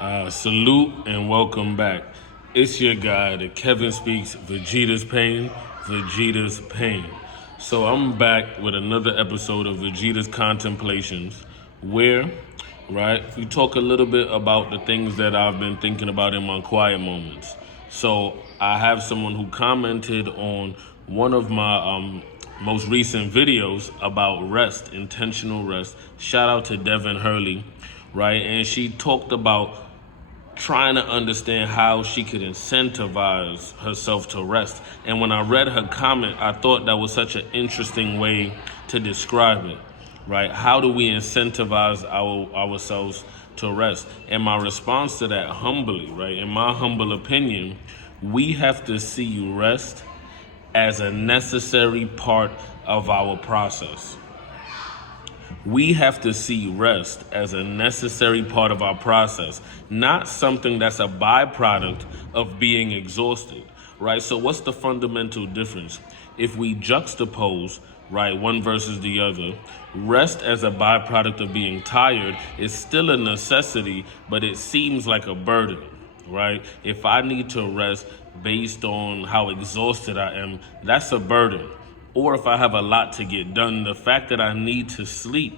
Salute and welcome back. It's your guy, the Kevin Speaks Vegeta's Pain. So I'm back with another episode of Vegeta's Contemplations, where, we talk a little bit about the things that I've been thinking about in my quiet moments. So I have someone who commented on one of my most recent videos about rest, intentional rest. Shout out to Devin Hurley, right? And she talked about trying to understand how she could incentivize herself to rest. And when I read her comment, I thought that was such an interesting way to describe it, right? How do we incentivize ourselves to rest? And my response to that, humbly, right? In my humble opinion, we have to see rest as a necessary part of our process. We have to see rest as a necessary part of our process, not something that's a byproduct of being exhausted, right? So what's the fundamental difference? If we juxtapose, right, one versus the other, rest as a byproduct of being tired is still a necessity, but it seems like a burden, right? If I need to rest based on how exhausted I am, that's a burden. Or if I have a lot to get done, the fact that I need to sleep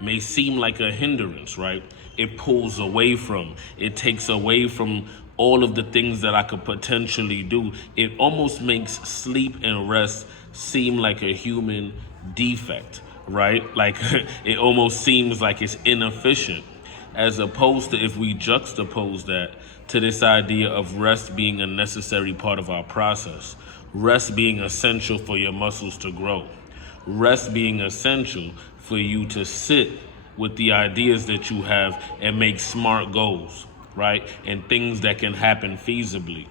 may seem like a hindrance, right? It pulls away from, it takes away from all of the things that I could potentially do. It almost makes sleep and rest seem like a human defect, right? Like it almost seems like it's inefficient, as opposed to if we juxtapose that to this idea of rest being a necessary part of our process. Rest being essential for your muscles to grow. Rest being essential for you to sit with the ideas that you have and make smart goals, right? And things that can happen feasibly,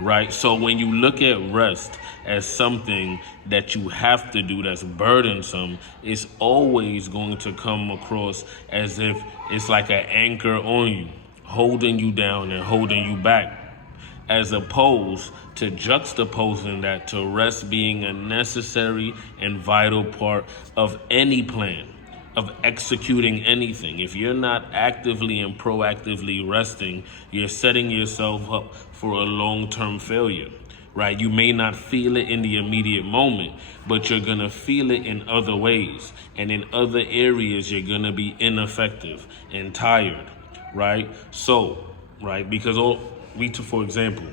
right? So when you look at rest as something that you have to do that's burdensome, it's always going to come across as if it's like an anchor on you, holding you down and holding you back, as opposed to juxtaposing that to rest being a necessary and vital part of any plan, of executing anything. If you're not actively and proactively resting, you're setting yourself up for a long-term failure, right? You may not feel it in the immediate moment, but you're gonna feel it in other ways. And in other areas, you're gonna be ineffective and tired, right? So, right, because for example,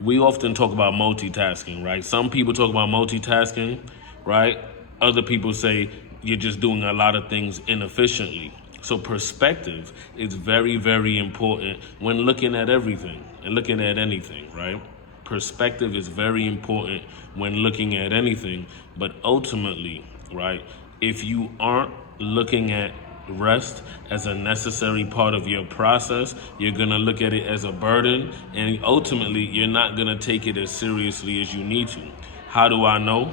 we often talk about multitasking, right? Some people talk about multitasking, right? Other people say you're just doing a lot of things inefficiently. So perspective is very, very important when looking at everything and looking at anything, right? Perspective is very important when looking at anything, but ultimately, right, if you aren't looking at rest as a necessary part of your process, you're gonna look at it as a burden, and ultimately you're not gonna take it as seriously as you need to. How do I know?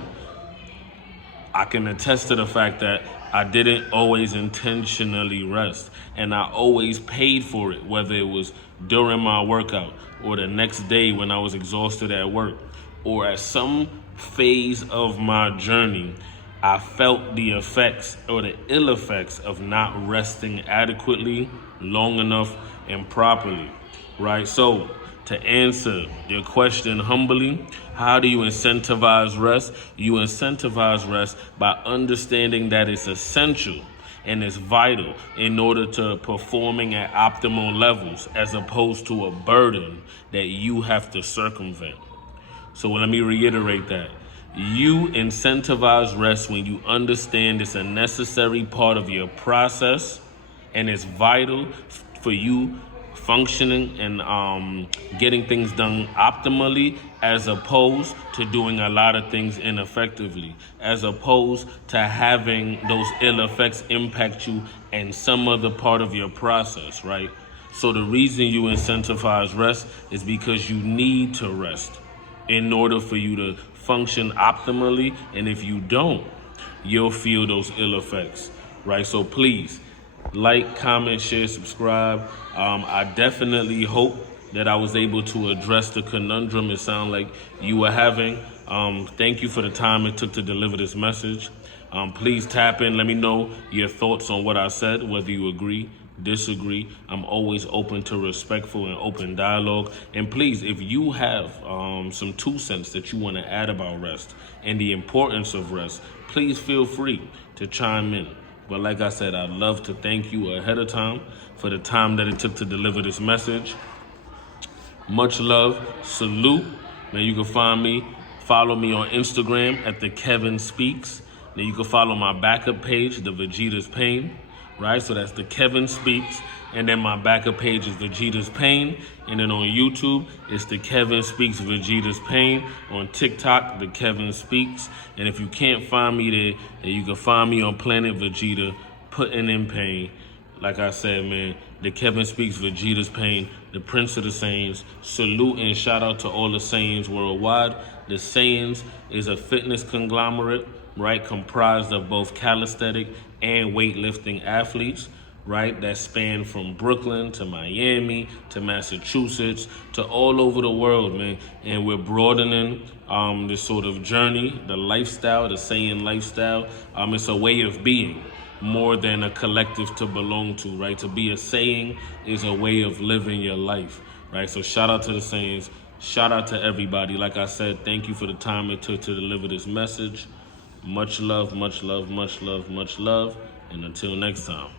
I can attest to the fact that I didn't always intentionally rest, and I always paid for it, whether it was during my workout or the next day when I was exhausted at work, or at some phase of my journey, I felt the effects or the ill effects of not resting adequately, long enough, and properly, right? So to answer your question humbly, how do you incentivize rest? You incentivize rest by understanding that it's essential and it's vital in order to performing at optimal levels, as opposed to a burden that you have to circumvent. So let me reiterate that. You incentivize rest when you understand it's a necessary part of your process and it's vital for you functioning and getting things done optimally, as opposed to doing a lot of things ineffectively, as opposed to having those ill effects impact you in some other part of your process, right? So the reason you incentivize rest is because you need to rest in order for you to function optimally, and if you don't, you'll feel those ill effects, right? So please, like, comment, share, subscribe. I definitely hope that I was able to address the conundrum it sounded like you were having. Thank you for the time it took to deliver this message. Please tap in, let me know your thoughts on what I said, whether you agree, disagree. I'm always open to respectful and open dialogue. And please, if you have some 2 cents that you want to add about rest and the importance of rest, please feel free to chime in. But like I said, I'd love to thank you ahead of time for the time that it took to deliver this message. Much love. Salute. Man, you can follow me on Instagram at the Kevin Speaks. Then you can follow my backup page, the Vegeta's Pain, right? So that's the Kevin Speaks. And then my backup page is Vegeta's Pain. And then on YouTube, it's the Kevin Speaks Vegeta's Pain. On TikTok, the Kevin Speaks. And if you can't find me there, then you can find me on Planet Vegeta, putting in pain. Like I said, man, the Kevin Speaks Vegeta's Pain, the Prince of the Saiyans. Salute and shout out to all the Saiyans worldwide. The Saiyans is a fitness conglomerate, right, comprised of both calisthenic and weightlifting athletes, right, that span from Brooklyn to Miami to Massachusetts to all over the world, man. And we're broadening this sort of journey, the lifestyle, the Saiyan lifestyle. It's a way of being more than a collective to belong to, right? To be a Saiyan is a way of living your life, right? So shout out to the Saiyans. Shout out to everybody. Like I said, thank you for the time it took to deliver this message. Much love, much love, much love, much love. And until next time.